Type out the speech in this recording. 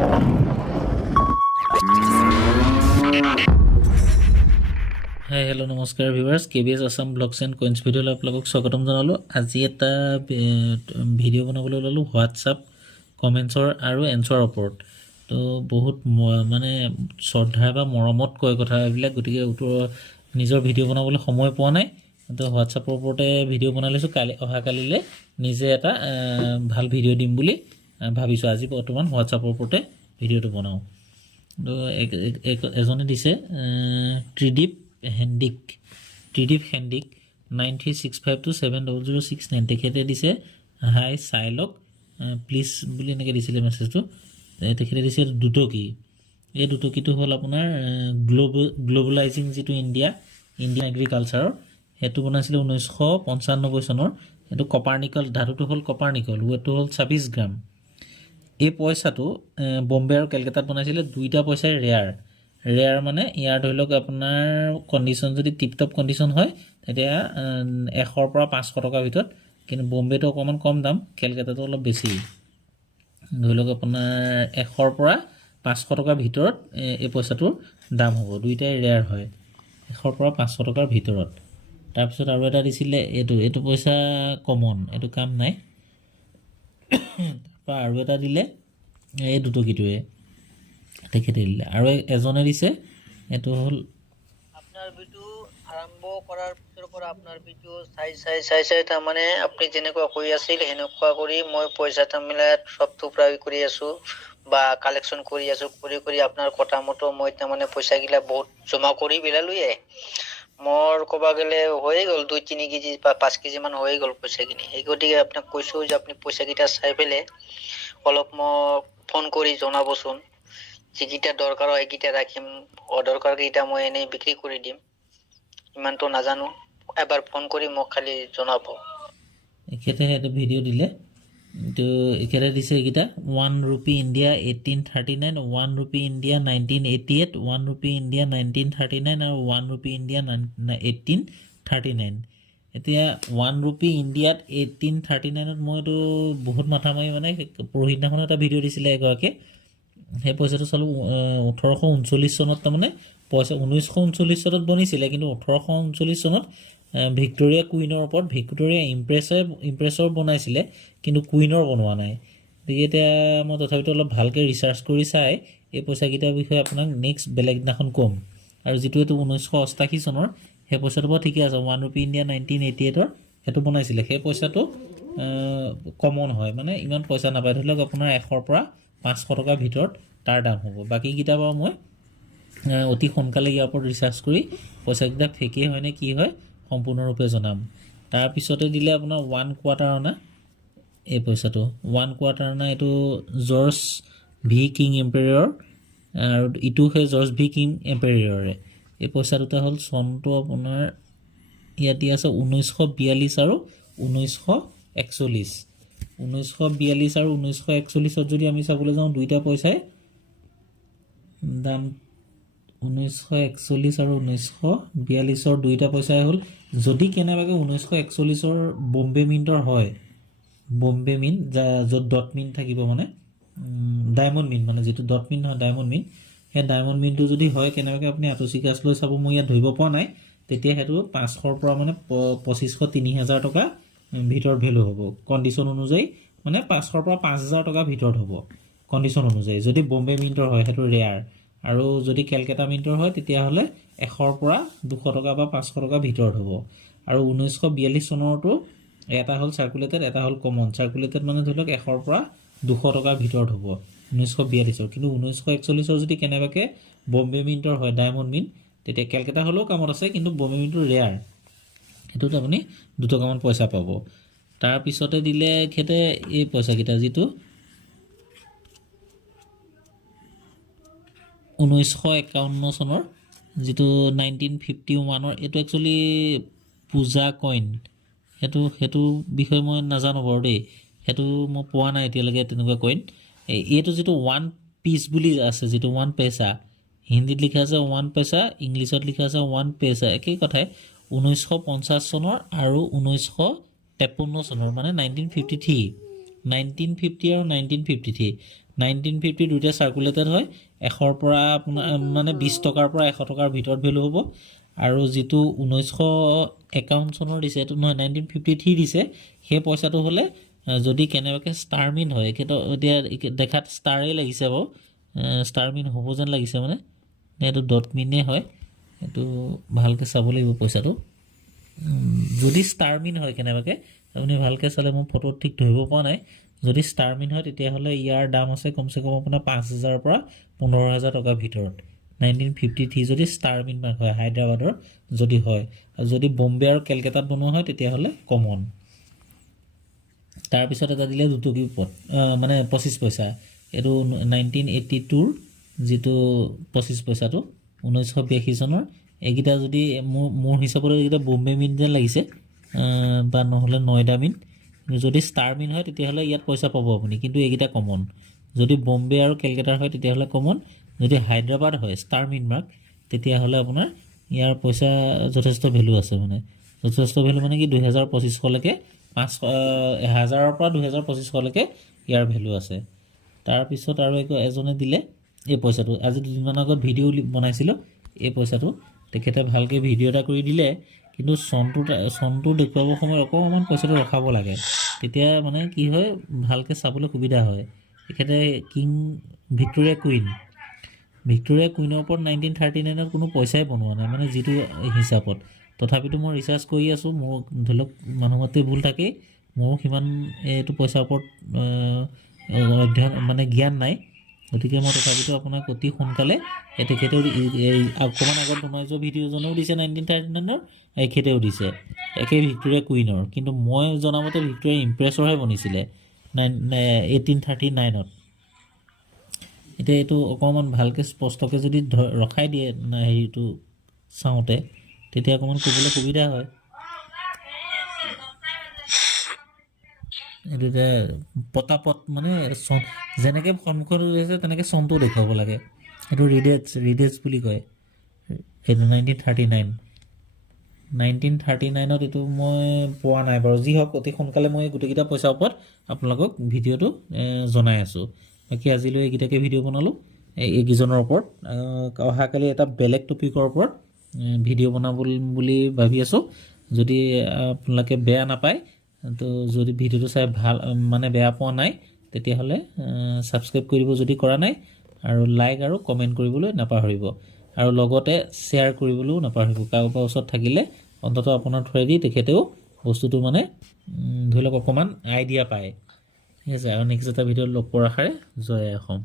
হাই hello' নমস্কাৰ viewers KBS Assam blogs and coins ভিডিঅ'লৈ আপোনালোকক স্বাগতম জনালোঁ। আজি এটা ভিডিঅ' বনাবলৈ ওলালোঁ হোৱাটছআপ কমেণ্টছৰ আৰু এনচাৰৰ ওপৰত। তো বহুত মানে শ্ৰদ্ধা বা মৰমত কয় কথা এইবিলাক, গতিকে নিজৰ ভিডিঅ' বনাবলৈ সময় পোৱা নাই, তো হোৱাটছআপৰ ওপৰতে ভিডিঅ' বনাই লৈছোঁ। অহাকালিলৈ নিজে এটা ভাল ভিডিঅ' দিম বুলি ভাবিছোঁ। আজি বৰ্তমান হোৱাটছআপৰ ওপৰতে ভিডিঅ'টো বনাওঁ। তো এজনে দিছে ত্ৰিদীপ হেণ্ডিক 9365270069। তেখেতে দিছে হাই চাইলক প্লিজ বুলি এনেকৈ দিছিলে মেছেজটো। তেখেতে দিছে দুটকি। এই দুটকিটো হ'ল আপোনাৰ গ্ল'বেলাইজিং যিটো ইণ্ডিয়ান এগ্ৰিকালচাৰৰ, সেইটো বনাইছিলে 1995 চনৰ। সেইটো কপাৰনিকল, ধাতুটো হ'ল কপাৰনিকল, ৱেটটো হ'ল 26 গ্ৰাম। এই পইচাটো বম্বে আৰু কেলকাতাত বনাইছিলে। দুইটা পইচাই ৰেয়াৰ মানে ইয়াৰ ধৰি লওক আপোনাৰ কণ্ডিশ্যন যদি টিপটপ কণ্ডিশ্যন হয় তেতিয়া 100 পৰা 500 টকাৰ ভিতৰত, কিন্তু বম্বেটো অকণমান কম দাম, কেলকাতাটো অলপ বেছি। ধৰি লওক আপোনাৰ 100 পৰা 500 টকাৰ ভিতৰত এই পইচাটোৰ দাম হ'ব। দুইটাই ৰেয়াৰ হয়, 100 পৰা 500 টকাৰ ভিতৰত। তাৰপিছত আৰু এটা দিছিলে এইটো পইচা কমন, এইটো কাম নাই। তাৰপৰা আৰু এটা দিলে এই দুটকিটোৱে তেখেতে দিলে। আৰু এজনে দিছে এইটো হ'ল আপনাৰ ভিডিও আৰম্ভ কৰাৰ পিছৰ পৰা আপোনাৰ ভিডিও চাই তাৰমানে আপুনি যেনেকুৱা কৰি আছিল সেনেকুৱা কৰি মই পইচা তাৰমানে সবটো প্ৰায় কৰি আছো বা কালেকশ্যন কৰি আছো। কৰি আপোনাৰ কথা মতো মই তাৰমানে পইচাগিলা বহুত জমা কৰি পেলালোৱে। মোৰ ক'ব গ'লে হৈয়ে গ'ল 2-3 কেজি বা 5 কেজি মান হৈয়ে গ'ল পইচাখিনি। সেই গতিকে আপোনাক কৈছো যে আপুনি পইচাকেইটা চাই পেলাই অলপ মোক ফোন কৰি জনাবচোন। যিকেইটা দৰকাৰ হয় সেইকেইটা ৰাখিম, অদৰকাৰ কেইটা মই এনেই বিক্ৰী কৰি দিম। ইমানটো নাজানো, এবাৰ ফোন কৰি মোক খালি জনাব। এখেতে সেইটো ভিডিঅ' দিলে। তো এখেতে দিছে এইকেইটা 1 rupee India 1839, 1 rupee India 1988, 1 rupee India 1939 আৰু 1 rupee ইণ্ডিয়া 1839। এতিয়া 1 rupee ইণ্ডিয়াত 1839ত মইতো বহুত মাথা মাৰি মানে পৰহিদিনাখন এটা ভিডিঅ' দিছিলে এগৰাকীয়ে। সেই পইচাটো চালোঁ 1839 চনত, তাৰমানে পইচা 1939 চনত বনিছিলে, কিন্তু 1839 চনত ভিক্টৰিয়া কুইনৰ ওপৰত ভিক্টৰিয়া ইম্প্ৰেছৰ বনাইছিলে, কিন্তু কুইনৰ বনোৱা নাই। গতিকে এতিয়া মই তথাপিতো অলপ ভালকৈ ৰিচাৰ্চ কৰি চাই এই পইচাকেইটাৰ বিষয়ে আপোনাক নেক্সট বেলেগ দিনাখন ক'ম। আৰু যিটো এইটো 1988 চনৰ, সেই পইচাটো বাৰু ঠিকে আছে। 1 rupee ইণ্ডিয়া 1988ৰ সেইটো বনাইছিলে। সেই পইচাটো কমন হয়, মানে ইমান পইচা নাপায়। ধৰি লওক আপোনাৰ 100 পৰা 500 টকাৰ ভিতৰত তাৰ দাম হ'ব। বাকীকেইটা বাৰু মই অতি সোনকালে ইয়াৰ ওপৰত ৰিচাৰ্চ কৰি পইচাকেইটা ফেকেই হয় নে কি হয় সম্পূৰ্ণৰূপে জনাম। তাৰপিছতে দিলে আপোনাৰ 1 কোৱাৰ্টাৰ অনা। এই পইচাটো 1 কোৱাৰ্টাৰ অনা, এইটো জৰ্জ ভি কিং এম্পেৰিয়ৰ, আৰু ইটো সেই জৰ্জ ভি কিং এম্পেৰিয়ৰে। এই পইচা দুটা হ'ল চনটো আপোনাৰ ইয়াত দিয়া আছে 1942 আৰু 1941। 1942 আৰু 1941ত যদি আমি চাবলৈ যাওঁ, দুইটা পইচাই দাম 1941 আৰু 1942ৰ দুইটা পইচাই হ'ল। যদি কেনেবাকৈ 1941ৰ বম্বে মিণ্টৰ হয়, বম্বে মিণ্ট য'ত ডট মিণ্ট থাকিব, মানে ডায়মণ্ড মিণ্ট, মানে যিটো ডট মিণ্ট নহয় ডায়মণ্ড মিণ্ট, সেই ডায়মণ্ড মিণ্টটো যদি হয় কেনেবাকৈ আপুনি আতচি কাছ লৈ চাব, মই ইয়াত ধৰিব পৰা নাই, তেতিয়া সেইটো 500ৰ পৰা মানে 2500-3000 টকা ভিতৰত ভেলু হ'ব কণ্ডিশ্যন অনুযায়ী। মানে 500ৰ পৰা 5000 টকাৰ ভিতৰত হ'ব কণ্ডিশ্যন অনুযায়ী, যদি বম্বে মিণ্টৰ হয়, সেইটো ৰেয়াৰ। আৰু যদি কেলকাতা মিণ্টৰ হয় তেতিয়াহ'লে 100ৰ পৰা 200 টকা বা 500 টকাৰ ভিতৰত হ'ব। আৰু 1942 চনৰটো এটা হ'ল চাৰ্কুলেটেড, এটা হ'ল কমন। চাৰ্কুলেটেড মানে ধৰি লওক 100ৰ পৰা 200 টকাৰ ভিতৰত হ'ব 1942ৰ। কিন্তু 1941ৰ যদি কেনেবাকৈ বম্বে মিণ্টৰ হয়, ডায়মণ্ড মিণ্ট, তেতিয়া কেলকাতা হ'লেও কামত আছে, কিন্তু বম্বে মিণ্টটো ৰেয়াৰ। সেইটোত আপুনি 2 টকামান পইচা পাব। তাৰপিছতে দিলে এখেতে এই পইচাকেইটা, যিটো 1951 চনৰ, যিটো 1951ৰ। এইটো একচুৱেলি পূজা কইন। সেইটো বিষয়ে মই নাজানো বাৰু দেই, সেইটো মই পোৱা নাই এতিয়ালৈকে তেনেকুৱা কইন। এইটো যিটো 1 পিচ বুলি আছে, যিটো 1 পইচা, হিন্দীত লিখা আছে 1 পইচা, ইংলিছত লিখা আছে 1 পইচা, একেই কথাই। 1950 চনৰ আৰু 1953 চনৰ, মানে 1950 আৰু 1953। 1950 দুইটা সাৰ্কুলেটেড হয় 100 পৰা আপোনাৰ মানে 20 টকাৰ পৰা 100 টকাৰ ভিতৰত ভ্যালু হ'ব আৰু যেটো 1951 চনৰ দিছে এটো নহয় 1953 দিছে সেই পইচাটো হলে যদি কেনেবাকে ষ্টাৰ মিন হয় এটো এতিয়া দেখাত ষ্টাৰে লাগিছে বাৰু ষ্টাৰ মিন হ'ব যেন লাগিছে মানে এটো ডট মিনে হয় এটো ভালকে চাব লাগিব পইচাটো যদি ষ্টাৰ মিন হয় কেনেবাকে আপুনি ভালকে চালে মই ফটো ঠিক ধৰিব পৰা নাই যদি ষ্টাৰ মিন হয় তেতিয়া হলে ইয়াৰ দাম আছে কমসে কম আপোনাৰ 5000 পৰা 15000 টকা ভিতৰত 1953 যদি ষ্টাৰ মিন মাৰ্ক হয় হায়দৰাবাদৰ যদি হয় আৰু যদি বম্বে আৰু কলকাতাত বনোৱা হয় তেতিয়া হলে কমন তাৰ পিছত এটা দিলে দুটকি পট মানে 25 পইচা এটো 1982 যেটো 25 পইচাটো 1982 চনৰ এগিটা যদি মোৰ হিচাপত এগিটা বম্বে মিন যেন লাগিছে বা নহলে নয়ডা মিন যদি ষ্টাৰ মিন হয় তেতিয়া হলে ইয়াত পইচা পাব আপুনি কিন্তু এগিটা কমন যদি বম্বে আৰু কলকাতাৰ হয় তেতিয়া হলে কমন যদি হায়দৰাবাদ হয় ষ্টাৰ মিন মাৰ্ক তেতিয়া হলে আপোনাৰ ইয়াৰ পইচা যথেষ্ট ভ্যালু আছে মানে যথেষ্ট ভ্যালু মানে কি 2025 লৈকে 5000 পৰা 2025 লৈকে ইয়াৰ ভ্যালু আছে তাৰ পিছত আৰু এজনে দিলে এই পইচাটো আজি দুদিনমান আগত ভিডিও বনাইছিল এই পইচাটো তেখেতে ভালকে ভিডিও এটা কৰি দিলে কিন্তু সনটো দেখুৱাব সময় অকমান পইচাটো ৰখাব লাগে তেতিয়া মানে কি হয় ভালকে চাবলৈ সুবিধা হয় তেখেতে কিং ভিক্টোৰিয়া কুইনৰ ওপৰত 1939 ত কোনো পইচাই বনোৱা নাই মানে যেটো হিচাপত তথাপিতো মই ৰিচাৰ্জ কৰি আছো মোৰ ধলক মানুহমতে ভুল থাকে মোৰ কিমান এটো পইচাৰ ওপৰত অধ্যয়ন মানে জ্ঞান নাই গতিকে মই তথাপিতো আপোনাক অতি সোনকালে এতেখেতে অকমান আগত বনাই যোৱা ভিডিও জনেও দিছে 1939 ৰ এখেতেও দিছে একে ভিক্টোৰিয়া কুইনৰ কিন্তু মই জনামতে ভিক্টোৰিয়া ইমপ্ৰেছৰহে বনিছিলে 1839 ত এটা এটো অকমান ভালকে স্পষ্টকে যদি ৰখাই দিয়ে না হেৰিটো চাওতে তেতিয়া অকমান কবলৈ সুবিধা হয় এটো পটাপট মানে যেনেকে সন্মুখত আছে তেনেকে সনটো দেখাব লাগে এটো ৰিডেটস বুলি কয় এটো 1939 ত এটো মই পোৱা নাই বাৰু যি হক অতি সোনকালে মই গুটেকিটা পইচাৰ ওপৰত আপোনালোকক ভিডিওটো জনাই আছো বাকি আজিলৈ এগিটাকে ভিডিও বনালো এইগিজনৰ ওপৰত অহাকালি এটা বেলেগ টপিকৰ ওপৰত ভিডিও বনাব বুলি ভাবি আছো যদি আপোনালোকে বেয়া নাপায় তো যদি ভিডিওটো চাই ভাল মানে বেয়া পোৱা নাই তেতিয়া হলে সাবস্ক্ৰাইব কৰিব যদি কৰা নাই আৰু লাইক আৰু কমেন্ট কৰিবলৈ নাপাহৰিব আৰু লগতে শেয়াৰ কৰিবলৈও নাপাহৰিব কাৰোবাৰ ওচৰত থাকিলে অন্তত আপোনাৰ থ্ৰেডি তেখেতেও বস্তুটো মানে ধৰি লওক অকমান আইডিয়া পায় ঠিক আছে আৰু নেক্সট এটা ভিডিও লগ কৰাৰ আশাৰে জয় অসম